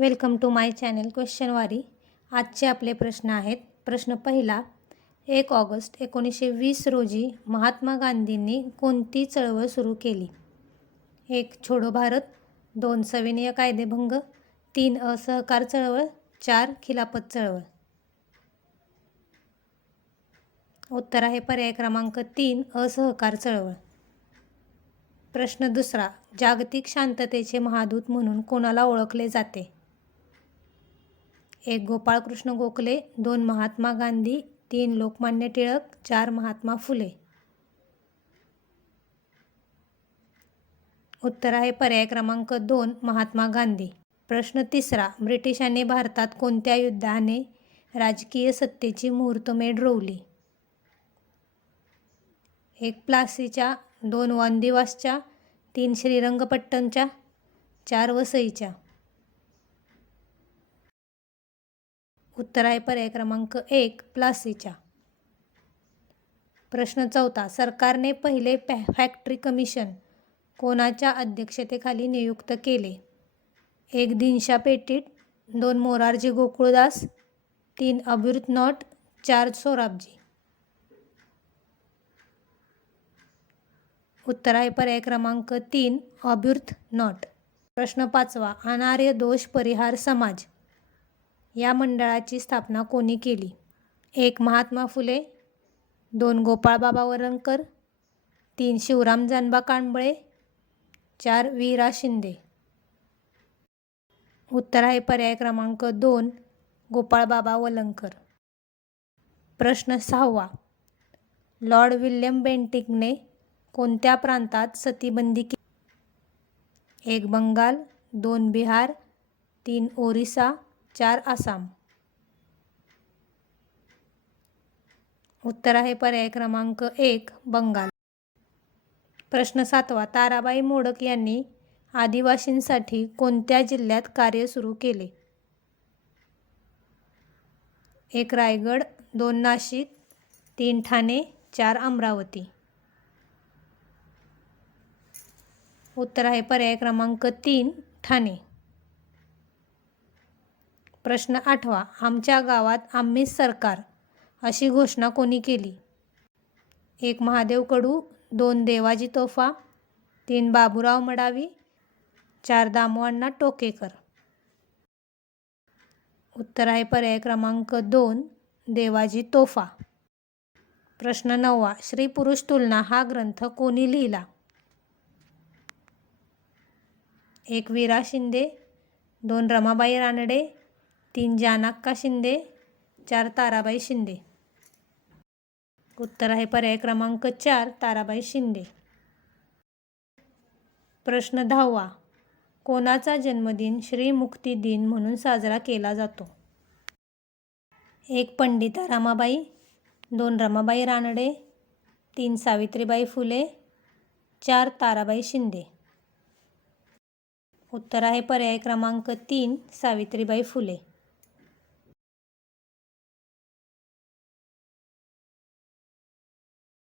Welcome to my channel क्वेश्चनवारी आजचे आपले प्रश्न आहेत. प्रश्न पहिला एक ऑगस्ट एकोणीसशे वीस रोजी महात्मा गांधींनी कोणती चळवळ सुरू केली? एक छोडो भारत. दोन सविनय कायदेभंग. तीन असहकार चळवळ. चार खिलाफत चळवळ. उत्तर आहे पर्याय क्रमांक तीन असहकार चळवळ. प्रश्न दुसरा जागतिक शांततेचे महादूत म्हणून कोणाला ओळखले जाते? एक गोपाळकृष्ण गोखले दोन महात्मा गांधी तीन लोकमान्य टिळक चार महात्मा फुले. उत्तर आहे पर्याय क्रमांक दोन महात्मा गांधी. प्रश्न तिसरा ब्रिटिशांनी भारतात कोणत्या युद्धाने राजकीय सत्तेची मुहूर्तमेढ रोवली? एक प्लासीच्या दोन वांदिवासच्या तीन श्रीरंगपट्टणच्या चार वसईच्या. उत्तर आहे पर्याय क्रमांक एक प्लासीच्या. प्रश्न चौथा सरकारने पहिले पॅ फॅक्टरी कमिशन कोणाच्या अध्यक्षतेखाली नियुक्त केले? एक दिनशा पेटीट दोन मोरारजी गोकुळदास तीन अभिरुत नॉट चार सोराबजी. उत्तर आहे पर्याय क्रमांक तीन अभिरुत नॉट. प्रश्न पाचवा अनार्य दोष परिहार समाज. या मंडळाची स्थापना कोणी केली? एक महात्मा फुले दोन गोपाळबाबा वरणकर तीन शिवराम जानबा कांबळे चार वीरा शिंदे. उत्तर आहे पर्याय क्रमांक दोन गोपाळबाबा वलंकर. प्रश्न सहावा. लॉर्ड विल्यम बेंटिकने कोणत्या प्रांतात सतीबंदी केली? एक बंगाल दोन बिहार तीन ओरिसा चार आसाम. उत्तर आहे पर्याय क्रमांक एक बंगाल. प्रश्न सातवा ताराबाई मोडक यांनी आदिवासींसाठी कोणत्या जिल्ह्यात कार्य सुरू केले? एक रायगड दोन नाशिक तीन ठाणे चार अमरावती. उत्तर आहे पर्याय क्रमांक तीन ठाणे. प्रश्न आठवा आमच्या गावात आम्हीच सरकार अशी घोषणा कोणी केली? एक महादेव कडू दोन देवाजी तोफा तीन बाबूराव मडावी चार दामवांना टोकेकर. उत्तर आहे पर्याय क्रमांक दोन देवाजी तोफा. प्रश्न नववा श्री पुरुष तुलना हा ग्रंथ कोणी लिहिला? एक वीरा शिंदे दोन रमाबाई रानडे तीन जानक्का शिंदे चार ताराबाई शिंदे. उत्तर आहे पर्याय क्रमांक चार ताराबाई शिंदे. प्रश्न दहावा कोणाचा जन्मदिन श्री मुक्ती दिन म्हणून साजरा केला जातो? एक पंडिता रामाबाई दोन रमाबाई रानडे तीन सावित्रीबाई फुले चार ताराबाई शिंदे. उत्तर आहे पर्याय क्रमांक तीन सावित्रीबाई फुले.